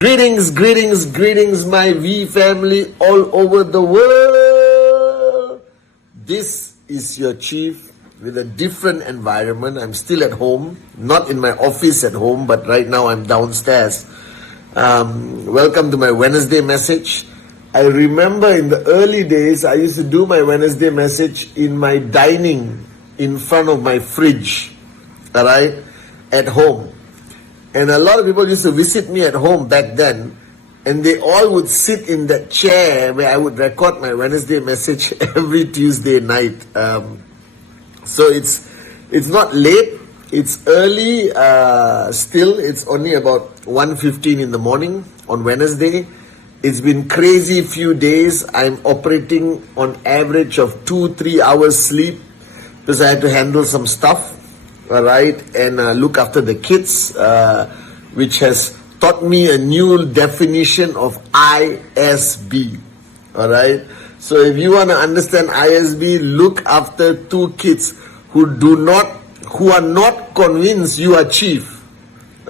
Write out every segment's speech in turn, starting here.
Greetings, greetings, greetings, my V family all over the world. This is your chief with a different environment. I'm still at home, not in my office at home, but right now I'm downstairs. Welcome to my Wednesday message. I remember in the early days, I used to do my Wednesday message in my dining in front of my fridge, all right, at home. And a lot of people used to visit me at home back then, and they all would sit in that chair where I would record my Wednesday message every Tuesday night. So it's not late, it's early still. It's only about 1:15 in the morning on Wednesday. It's been crazy few days. I'm operating on average of 2-3 hours sleep because I had to handle some stuff. All right, and look after the kids, which has taught me a new definition of ISB. All right, so if you want to understand ISB, look after two kids who are not convinced you are chief.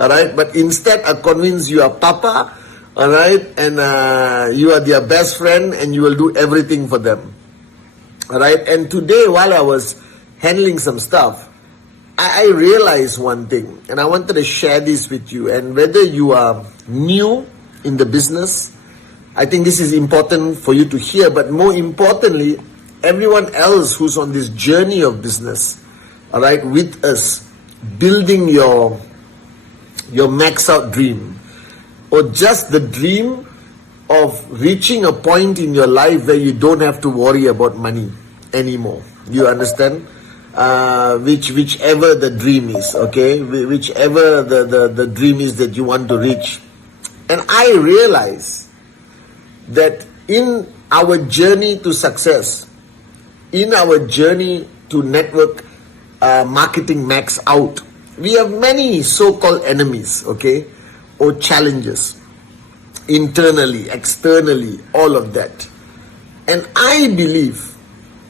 All right, but instead are convinced you are papa. All right, and you are their best friend, and you will do everything for them. All right, and today while I was handling some stuff, I realized one thing, and I wanted to share this with you. And whether you are new in the business, I think this is important for you to hear. But more importantly, everyone else who's on this journey of business, all right, with us, building your max out dream, or just the dream of reaching a point in your life where you don't have to worry about money anymore. You understand? Whichever the dream is, okay? Whichever the dream is that you want to reach. And I realize that in our journey to success, in our journey to network marketing max out, we have many so-called enemies, okay? Or challenges, internally, externally, all of that. And I believe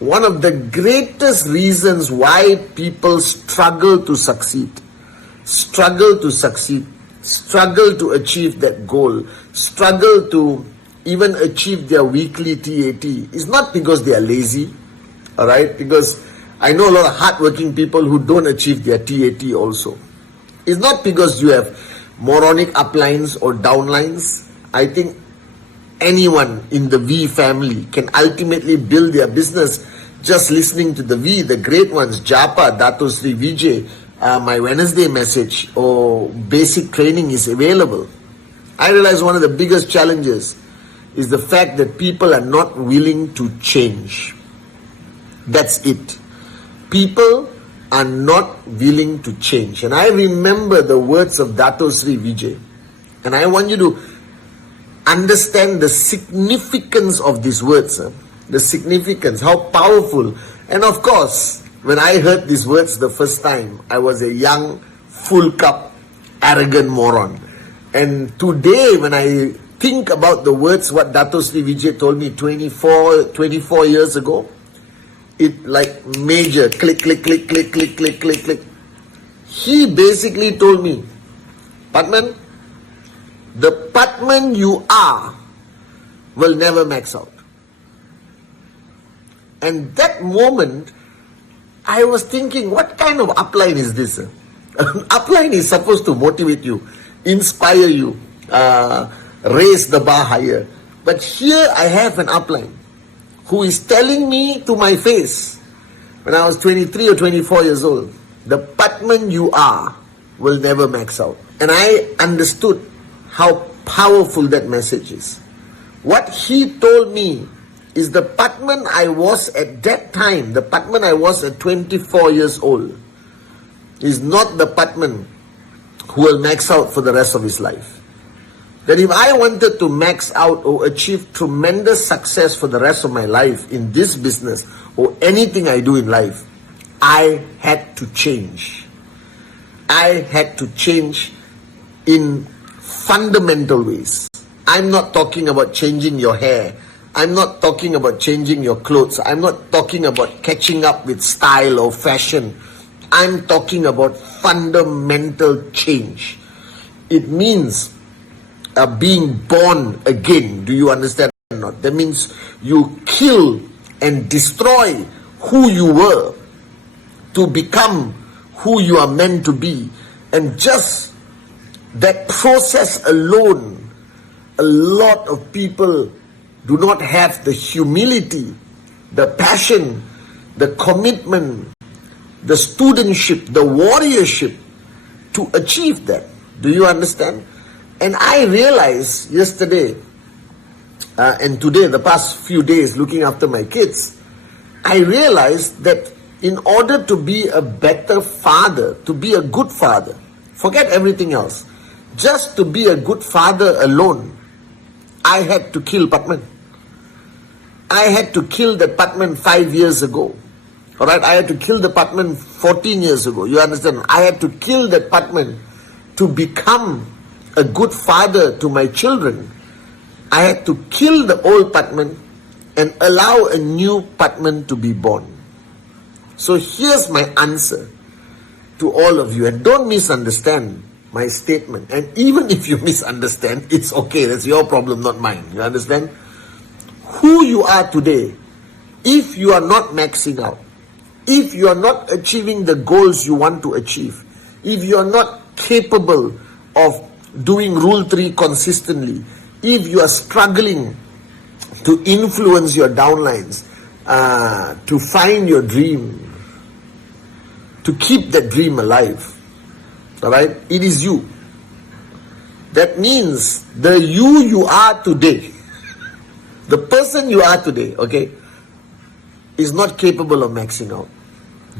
one of the greatest reasons why people struggle to succeed, struggle to achieve that goal, struggle to even achieve their weekly TAT is not because they are lazy, all right? Because I know a lot of hardworking people who don't achieve their TAT also. It's not because you have moronic uplines or downlines. I think anyone in the V family can ultimately build their business just listening to the V, the great ones, Japa, Dato Sri Vijay, my Wednesday message or basic training is available. I realize one of the biggest challenges is the fact that people are not willing to change. That's it. People are not willing to change. And I remember the words of Dato Sri Vijay. And I want you to understand the significance of these words. The significance, how powerful. And of course, when I heard these words the first time, I was a young, full cup, arrogant moron. And today, when I think about the words what Dato Sri Vijay told me 24 years ago, it like major click. He basically told me, Pathman, the Pathman you are will never max out. And that moment, I was thinking, what kind of upline is this? Upline is supposed to motivate you, inspire you, raise the bar higher. But here I have an upline who is telling me to my face, when I was 23 or 24 years old, the Pathman you are will never max out. And I understood how powerful that message is. What he told me is the Pathman I was at that time, the Pathman I was at 24 years old, is not the Pathman who will max out for the rest of his life. That if I wanted to max out or achieve tremendous success for the rest of my life in this business or anything I do in life, I had to change. I had to change in fundamental ways. I'm not talking about changing your hair. I'm not talking about changing your clothes. I'm not talking about catching up with style or fashion. I'm talking about fundamental change. It means being born again. Do you understand or not? That means you kill and destroy who you were to become who you are meant to be. And just that process alone, a lot of people do not have the humility, the passion, the commitment, the studentship, the warriorship to achieve that. Do you understand? And I realized yesterday and today, the past few days, looking after my kids, I realized that in order to be a better father, to be a good father, forget everything else, just to be a good father alone, I had to kill Pathman. I had to kill that Pathman 5 years ago. Alright, I had to kill the Pathman 14 years ago. You understand? I had to kill that Pathman to become a good father to my children. I had to kill the old Pathman and allow a new Pathman to be born. So here's my answer to all of you, and don't misunderstand my statement. And even if you misunderstand, it's okay. That's your problem, not mine. You understand? Who you are today, if you are not maxing out, if you are not achieving the goals you want to achieve, if you are not capable of doing Rule 3 consistently, if you are struggling to influence your downlines, to find your dream, to keep that dream alive, all right, it is you. That means the you are today, the person you are today, okay, is not capable of maxing out.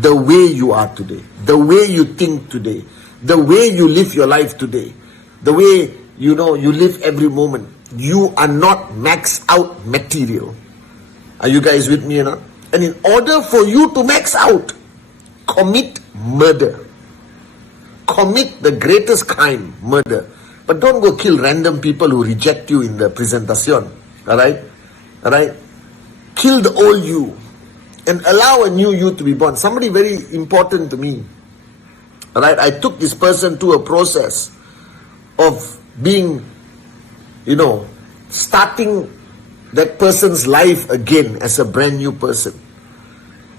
The way you are today, the way you think today, the way you live your life today, the way you live every moment, you are not max out material. Are you guys with me or not? And in order for you to max out, commit murder. Commit the greatest crime, murder. But don't go kill random people who reject you in the presentation. Alright? Alright? Kill the old you and allow a new you to be born. Somebody very important to me. Alright? I took this person to a process of being, starting that person's life again as a brand new person.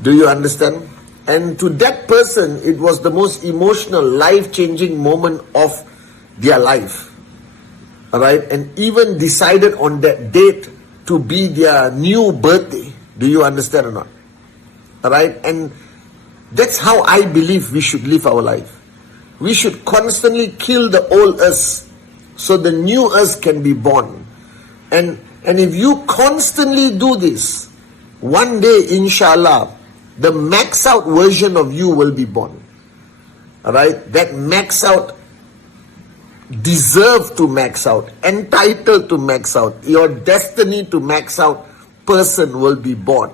Do you understand? And to that person, it was the most emotional, life-changing moment of their life. Alright? And even decided on that date to be their new birthday. Do you understand or not? Alright? And that's how I believe we should live our life. We should constantly kill the old us so the new us can be born. And if you constantly do this, one day, inshallah, the max out version of you will be born. Alright? That max out, deserve to max out, entitled to max out, your destiny to max out person will be born.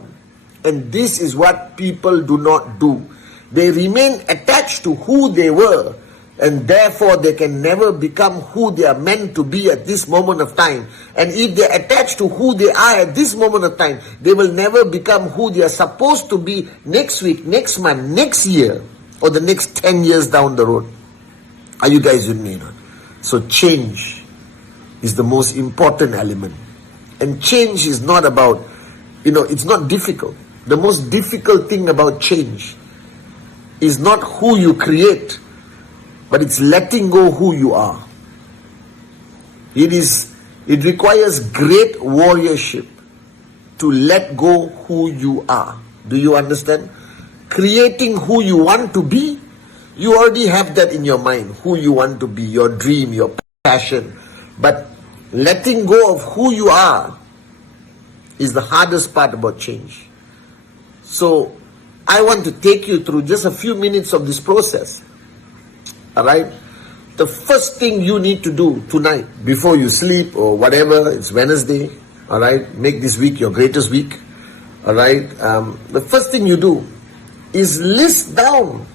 And this is what people do not do. They remain attached to who they were, and therefore they can never become who they are meant to be at this moment of time. And if they are attached to who they are at this moment of time, they will never become who they are supposed to be next week, next month, next year, or the next 10 years down the road. Are you guys with me? So change is the most important element. And change is not about, it's not difficult. The most difficult thing about change is not who you create, but it's letting go who you are. It requires great warriorship to let go who you are. Do you understand? Creating who you want to be, you already have that in your mind, who you want to be, your dream, your passion. But letting go of who you are is the hardest part about change. So I want to take you through just a few minutes of this process. Alright? The first thing you need to do tonight, before you sleep or whatever, it's Wednesday, alright? Make this week your greatest week, alright? The first thing you do is list down.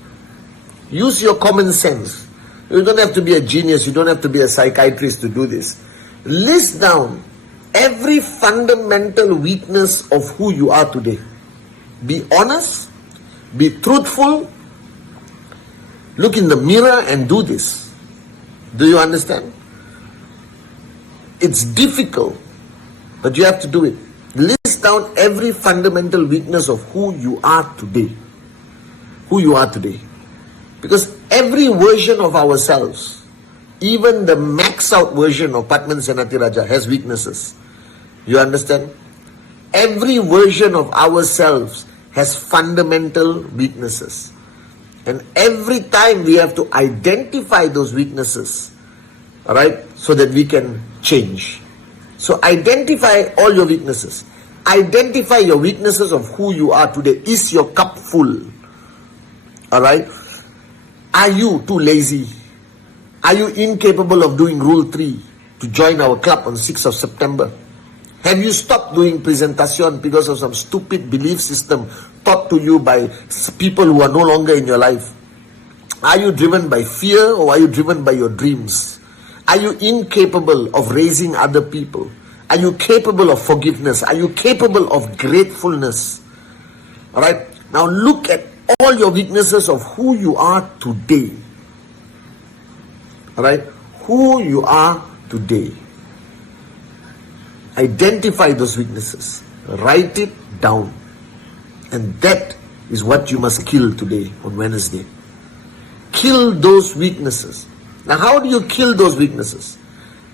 Use your common sense. You don't have to be a genius, you don't have to be a psychiatrist to do this. List down every fundamental weakness of who you are today. Be honest, be truthful, look in the mirror and do this. Do you understand? It's difficult, but you have to do it. List down every fundamental weakness of who you are today. Who you are today. Because every version of ourselves, even the max out version of Pathman Senathirajah has weaknesses. You understand? Every version of ourselves has fundamental weaknesses. And every time we have to identify those weaknesses, alright, so that we can change. So identify all your weaknesses. Identify your weaknesses of who you are today. Is your cup full? Alright? Are you too lazy? Are you incapable of doing Rule 3 to join our club on 6th of September? Have you stopped doing presentation because of some stupid belief system taught to you by people who are no longer in your life? Are you driven by fear or are you driven by your dreams? Are you incapable of raising other people? Are you capable of forgiveness? Are you capable of gratefulness? Alright, now look at all your weaknesses of who you are today. Alright, who you are today. Identify those weaknesses. Write it down. And that is what you must kill today on Wednesday. Kill those weaknesses. Now, how do you kill those weaknesses?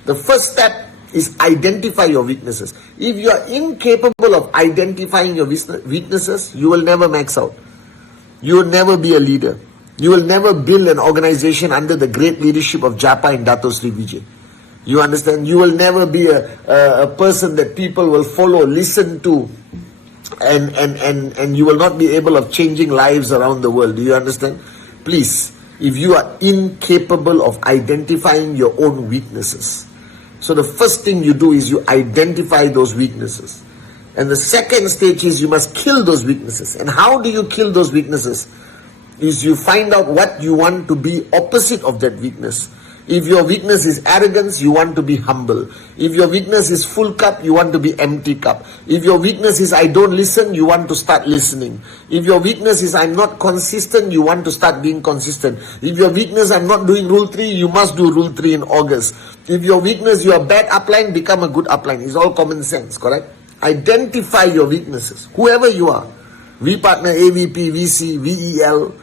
The first step is identify your weaknesses. If you are incapable of identifying your weaknesses, you will never max out. You will never be a leader. You will never build an organization under the great leadership of Japa and Dato Sri Vijay. You understand? You will never be a person that people will follow, listen to, and you will not be able of changing lives around the world. Do you understand? Please, if you are incapable of identifying your own weaknesses, so the first thing you do is you identify those weaknesses. And the second stage is you must kill those weaknesses. And how do you kill those weaknesses? Is you find out what you want to be opposite of that weakness. If your weakness is arrogance, you want to be humble. If your weakness is full cup, you want to be empty cup. If your weakness is I don't listen, you want to start listening. If your weakness is I'm not consistent, you want to start being consistent. If your weakness I'm not doing Rule 3, you must do Rule 3 in August. If your weakness you are bad upline, become a good upline. It's all common sense, correct? Identify your weaknesses. Whoever you are. V partner, AVP, VC, VEL,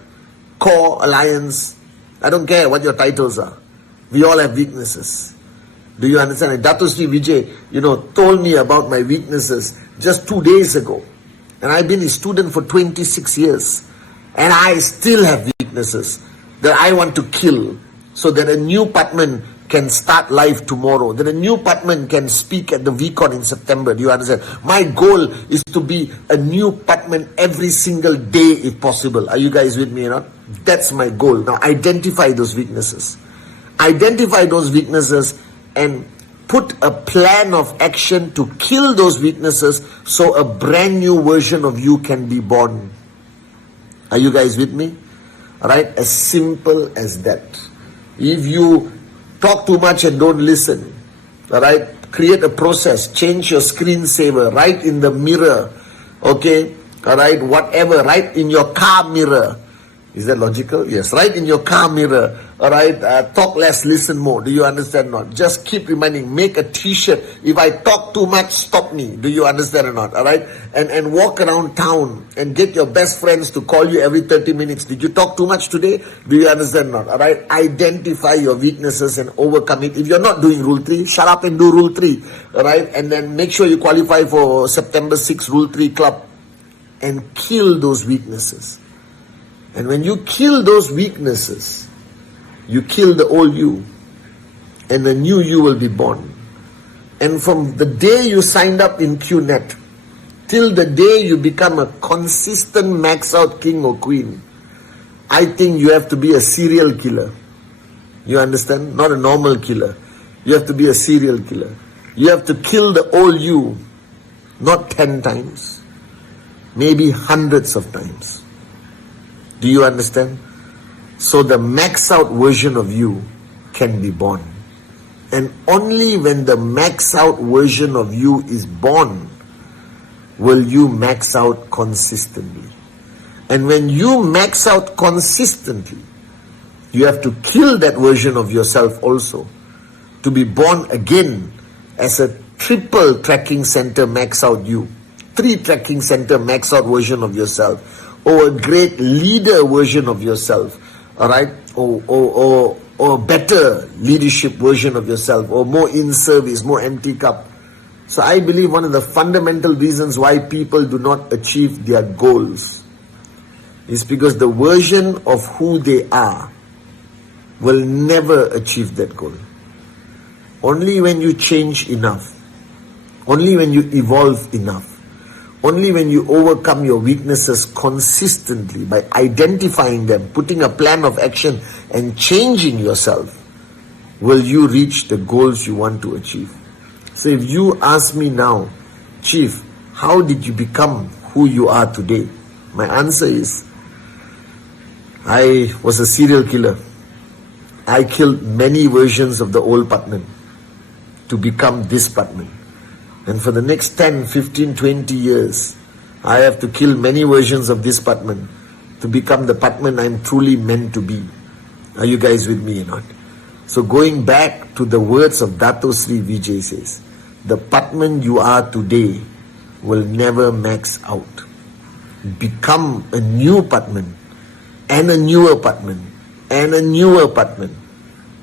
Core, Alliance. I don't care what your titles are. We all have weaknesses. Do you understand? And Dato Sri Vijay, told me about my weaknesses just 2 days ago. And I've been a student for 26 years. And I still have weaknesses that I want to kill so that a new Pathman can start life tomorrow. That a new Pathman can speak at the VCon in September. Do you understand? My goal is to be a new Pathman every single day if possible. Are you guys with me? That's my goal. Now identify those weaknesses. Identify those weaknesses and put a plan of action to kill those weaknesses so a brand new version of you can be born. Are you guys with me? Alright, as simple as that. If you talk too much and don't listen, alright, create a process, change your screensaver, write in the mirror, okay, alright, whatever, write in your car mirror. Is that logical? Yes. Write in your car mirror. Alright, talk less, listen more. Do you understand or not? Just keep reminding. Make a t-shirt. If I talk too much, stop me. Do you understand or not? Alright? And walk around town and get your best friends to call you every 30 minutes. Did you talk too much today? Do you understand or not? Alright? Identify your weaknesses and overcome it. If you're not doing Rule 3, shut up and do Rule 3. Alright? And then make sure you qualify for September 6 Rule 3 Club. And kill those weaknesses. And when you kill those weaknesses, you kill the old you, and the new you will be born. And from the day you signed up in QNET, till the day you become a consistent max out king or queen, I think you have to be a serial killer. You understand? Not a normal killer. You have to be a serial killer. You have to kill the old you, not 10 times, maybe hundreds of times. Do you understand? So the max out version of you can be born. And only when the max out version of you is born will you max out consistently. And when you max out consistently, you have to kill that version of yourself also to be born again as a triple tracking center max out you, 3 tracking center max out version of yourself, or a great leader version of yourself, all right, or a better leadership version of yourself, or more in service, more empty cup. So I believe one of the fundamental reasons why people do not achieve their goals is because the version of who they are will never achieve that goal. Only when you change enough, only when you evolve enough, only when you overcome your weaknesses consistently by identifying them, putting a plan of action and changing yourself, will you reach the goals you want to achieve. So if you ask me now, Chief, how did you become who you are today? My answer is, I was a serial killer. I killed many versions of the old Pathman to become this Pathman. And for the next 10, 15, 20 years, I have to kill many versions of this Pathman to become the Pathman I'm truly meant to be. Are you guys with me or not? So going back to the words of Dato Sri Vijay says, the Pathman you are today will never max out. Become a new Pathman and a newer Pathman and a newer Pathman.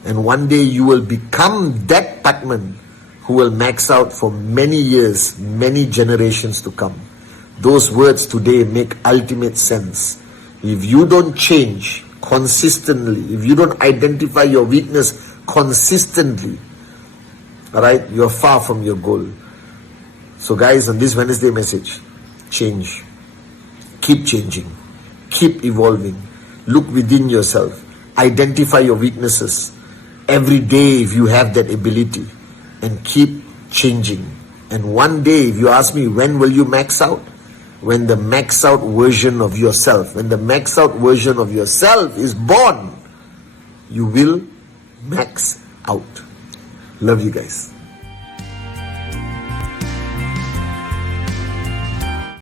And one day you will become that Pathman who will max out for many years, many generations to come. Those words today make ultimate sense. If you don't change consistently, if you don't identify your weakness consistently, alright, you're far from your goal. So guys, on this Wednesday message, change. Keep changing. Keep evolving. Look within yourself. Identify your weaknesses. Every day if you have that ability, and keep changing. And one day, if you ask me, when will you max out? When the max out version of yourself, when the max out version of yourself is born, you will max out. Love you guys.